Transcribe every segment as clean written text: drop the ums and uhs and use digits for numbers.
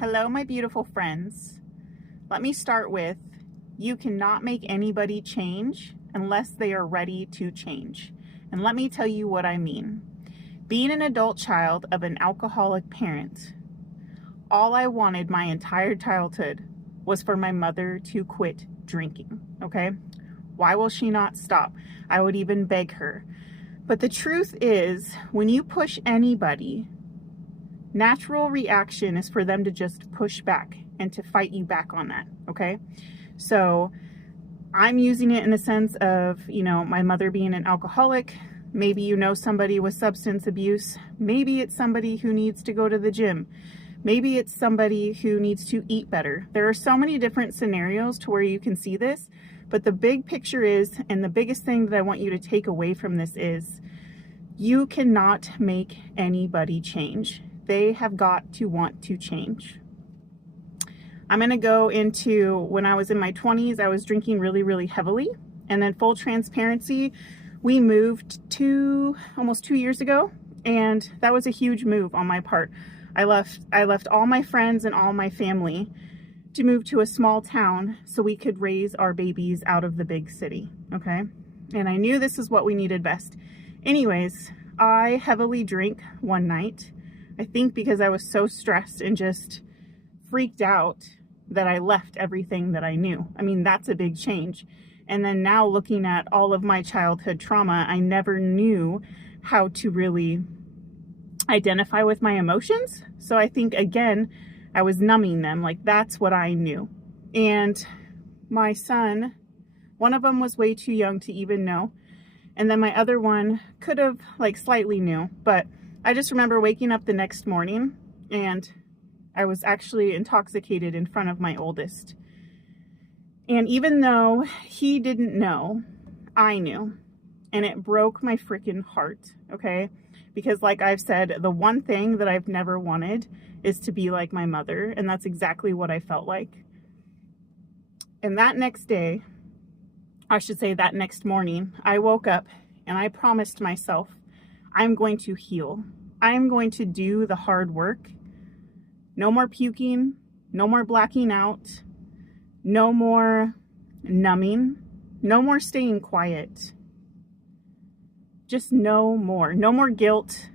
Hello, my beautiful friends. Let me start with, you cannot make anybody change unless they are ready to change. And let me tell you what I mean. Being an adult child of an alcoholic parent, all I wanted my entire childhood was for my mother to quit drinking, okay? Why will she not stop? I would even beg her. But the truth is, when you push anybody, natural reaction is for them to just push back and to fight you back on that, okay? So I'm using it in the sense of, my mother being an alcoholic. Maybe you know somebody with substance abuse. Maybe it's somebody who needs to go to the gym. Maybe it's somebody who needs to eat better. There are so many different scenarios to where you can see this, but the big picture is, and the biggest thing that I want you to take away from this is, you cannot make anybody change. They have got to want to change. I'm going to go into when I was in my 20s, I was drinking really, really heavily. And then full transparency, we moved to almost 2 years ago. And that was a huge move on my part. I left all my friends and all my family to move to a small town so we could raise our babies out of the big city. Okay. And I knew this is what we needed best. Anyways, I heavily drank one night. I think because I was so stressed and just freaked out that I left everything that I knew. I mean, that's a big change. And then now looking at all of my childhood trauma, I never knew how to really identify with my emotions. So I think, again, I was numbing them. Like, that's what I knew. And my son, one of them was way too young to even know. And then my other one could have slightly knew, but I just remember waking up the next morning and I was actually intoxicated in front of my oldest. And even though he didn't know, I knew. And it broke my freaking heart, okay? Because like I've said, the one thing that I've never wanted is to be like my mother. And that's exactly what I felt like. And that next day, I should say that next morning, I woke up and I promised myself, I'm going to heal. I'm going to do the hard work. No more puking, no more blacking out, no more numbing, no more staying quiet. Just no more. No more guilt,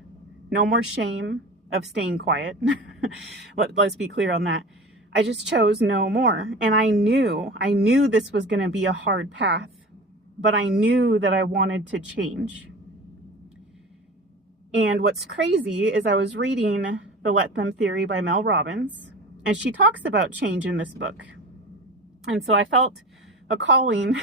no more shame of staying quiet. Let's be clear on that. I just chose no more. And I knew this was going to be a hard path, but I knew that I wanted to change. And what's crazy is I was reading The Let Them Theory by Mel Robbins, and she talks about change in this book. And so I felt a calling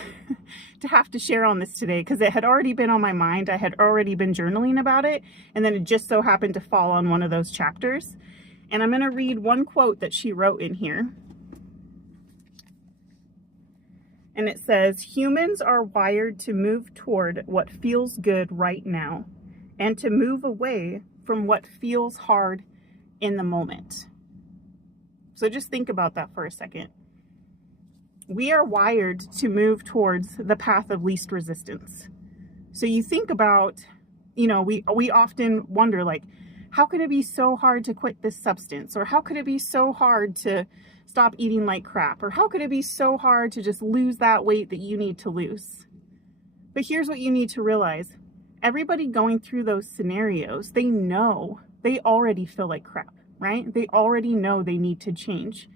to have to share on this today because it had already been on my mind. I had already been journaling about it, and then it just so happened to fall on one of those chapters. And I'm going to read one quote that she wrote in here. And it says, humans are wired to move toward what feels good right now, and to move away from what feels hard in the moment. So just think about that for a second. We are wired to move towards the path of least resistance. So you think about, we often wonder, how could it be so hard to quit this substance? Or how could it be so hard to stop eating like crap? Or how could it be so hard to just lose that weight that you need to lose? But here's what you need to realize. Everybody going through those scenarios, they know they already feel like crap, right? They already know they need to change.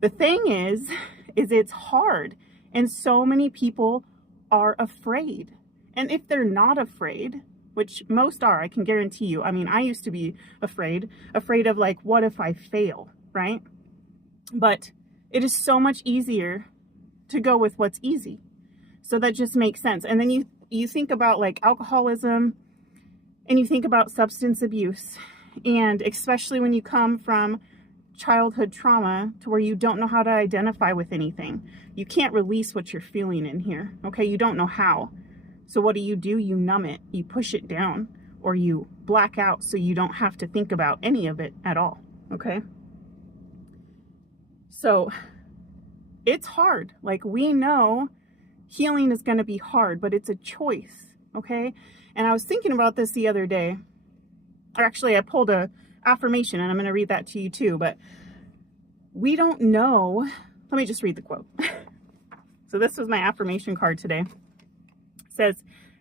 The thing is it's hard. And so many people are afraid. And if they're not afraid, which most are, I can guarantee you. I mean, I used to be afraid of what if I fail, right? But it is so much easier to go with what's easy. So that just makes sense. And then you think about alcoholism and you think about substance abuse, and especially when you come from childhood trauma to where you don't know how to identify with anything. You can't release what you're feeling in here. Okay. You don't know how. So what do? You numb it, you push it down, or you black out so you don't have to think about any of it at all. Okay. So it's hard. We know healing is going to be hard, but it's a choice, okay? And I was thinking about this the other day. Or actually, I pulled a affirmation, and I'm going to read that to you too. But we don't know. Let me just read the quote. So this was my affirmation card today. It says,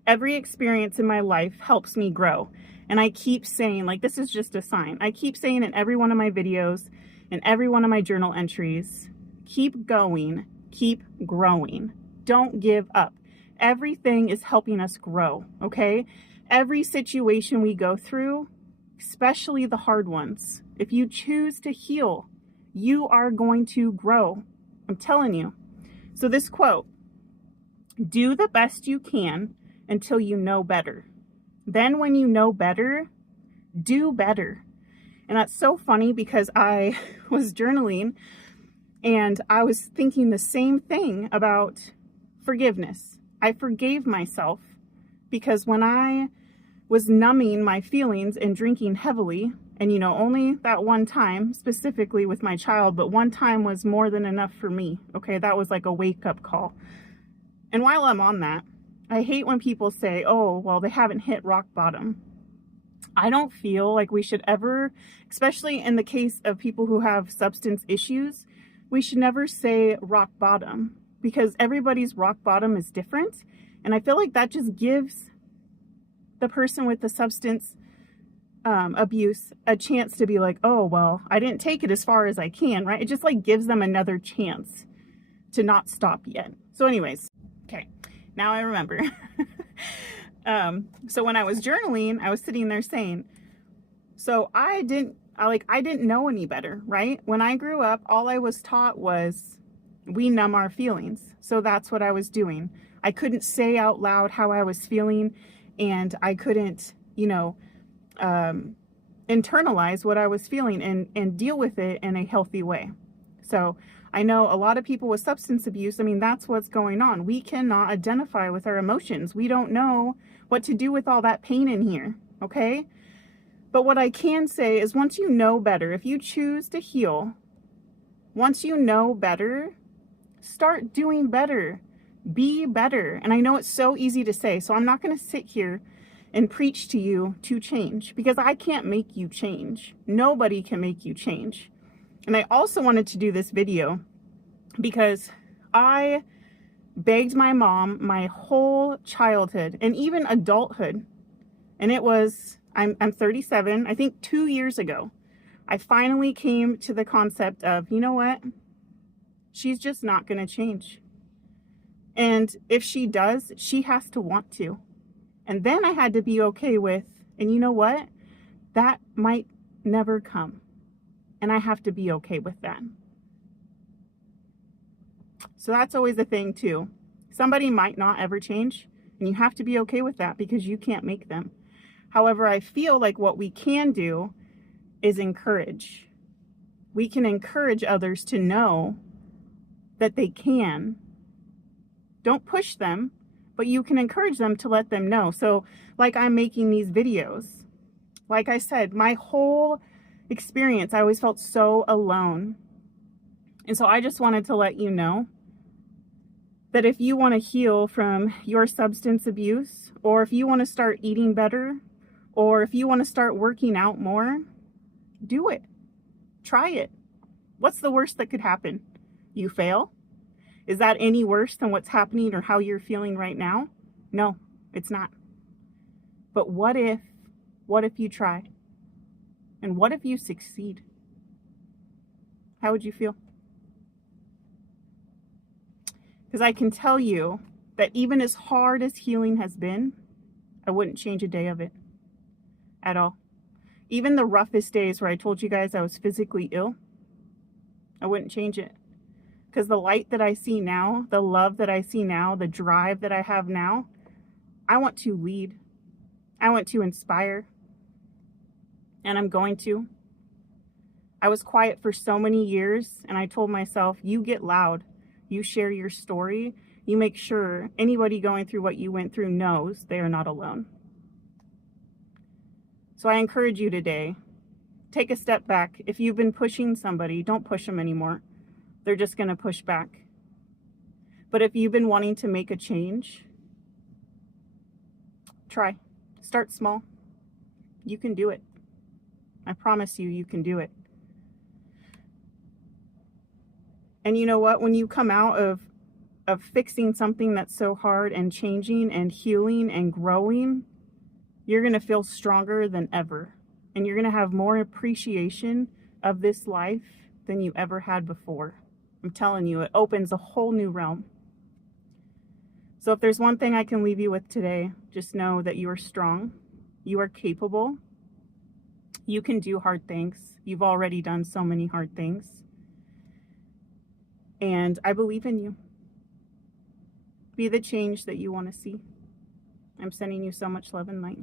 every experience in my life helps me grow. And I keep saying, like, this is just a sign. I keep saying in every one of my videos, in every one of my journal entries, keep going, keep growing. Don't give up. Everything is helping us grow, okay? Every situation we go through, especially the hard ones, if you choose to heal, you are going to grow. I'm telling you. So this quote, do the best you can until you know better. Then when you know better, do better. And that's so funny because I was journaling and I was thinking the same thing about forgiveness. I forgave myself because when I was numbing my feelings and drinking heavily, and only that one time, specifically with my child, but one time was more than enough for me. Okay, that was like a wake-up call. And while I'm on that, I hate when people say, oh, well, they haven't hit rock bottom. I don't feel like we should ever, especially in the case of people who have substance issues, we should never say rock bottom, because everybody's rock bottom is different. And I feel like that just gives the person with the substance abuse a chance to be like, oh, well, I didn't take it as far as I can, right? It just like gives them another chance to not stop yet. So anyways, okay, now I remember. So when I was journaling, I was sitting there saying, so I didn't know any better, right? When I grew up, all I was taught was we numb our feelings. So that's what I was doing. I couldn't say out loud how I was feeling, and I couldn't, internalize what I was feeling and deal with it in a healthy way. So I know a lot of people with substance abuse, that's what's going on. We cannot identify with our emotions. We don't know what to do with all that pain in here, okay? But what I can say is once you know better, if you choose to heal, once you know better, start doing better. Be better. And I know it's so easy to say, so I'm not going to sit here and preach to you to change, because I can't make you change. Nobody can make you change. And I also wanted to do this video because I begged my mom my whole childhood and even adulthood. And it was, I'm 37, I think 2 years ago, I finally came to the concept of, you know what? She's just not going to change. And if she does, she has to want to. And then I had to be okay with, and you know what? That might never come. And I have to be okay with that. So that's always a thing too. Somebody might not ever change, and you have to be okay with that because you can't make them. However, I feel like what we can do is encourage. We can encourage others to know that they can. Don't push them, but you can encourage them to let them know. So like I'm making these videos. Like I said, my whole experience, I always felt so alone. And so I just wanted to let you know that if you want to heal from your substance abuse, or if you want to start eating better, or if you want to start working out more, do it. Try it. What's the worst that could happen? You fail? Is that any worse than what's happening or how you're feeling right now? No, it's not. But what if you try? And what if you succeed? How would you feel? Because I can tell you that even as hard as healing has been, I wouldn't change a day of it at all. Even the roughest days where I told you guys I was physically ill, I wouldn't change it. Because the light that I see now, the love that I see now, the drive that I have now, I want to lead. I want to inspire. And I'm going to. I was quiet for so many years, and I told myself, you get loud. You share your story. You make sure anybody going through what you went through knows they are not alone. So I encourage you today, take a step back. If you've been pushing somebody, don't push them anymore. They're just going to push back. But if you've been wanting to make a change, try. Start small. You can do it. I promise you, you can do it. And you know what? When you come out of fixing something that's so hard and changing and healing and growing, you're going to feel stronger than ever. And you're going to have more appreciation of this life than you ever had before. I'm telling you, it opens a whole new realm. So if there's one thing I can leave you with today, just know that you are strong, you are capable, you can do hard things. You've already done so many hard things. And I believe in you. Be the change that you want to see. I'm sending you so much love and light.